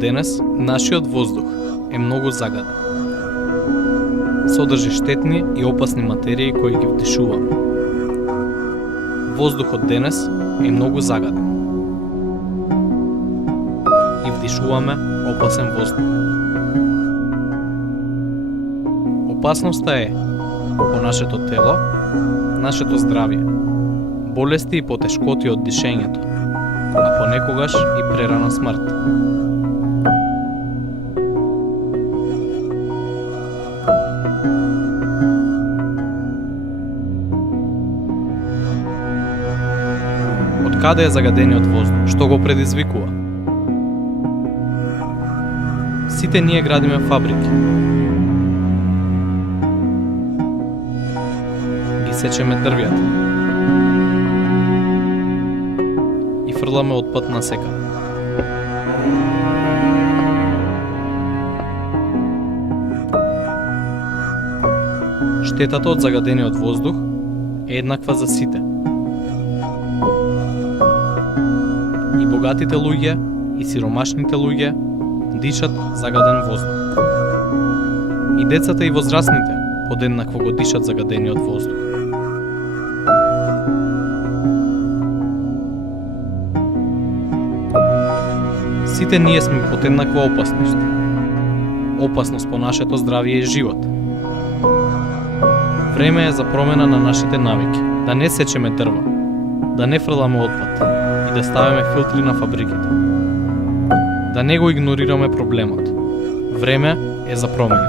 денес, нашиот воздух е многу загаден. Содржи штетни и опасни материи кои ги вдишуваме. Воздухот денес е многу загаден. И вдишуваме опасен воздух. Опасноста е по нашето тело, нашето здравје, болести и потешкоти од дишењето, а понекогаш и прерана смрт. Од каде е загадениот воздух? Што го предизвикува? Сите ние градиме фабрики. Ги сечеме дрвјата. И фрламе отпад на секаде. Штетата од загадениот воздух е еднаква за сите. И богатите луѓе, и сиромашните луѓе дишат загаден воздух. И децата и возрастните подеднакво го дишат загадениот воздух. Сите ние сме под еднаква опасност. Опасност по нашето здравје и живот. Време е за промена на нашите навики. Да не сечеме дрва, да не фрламе отпад и да ставиме филтри на фабриките. Да не го игнорираме проблемот. Време е за промена.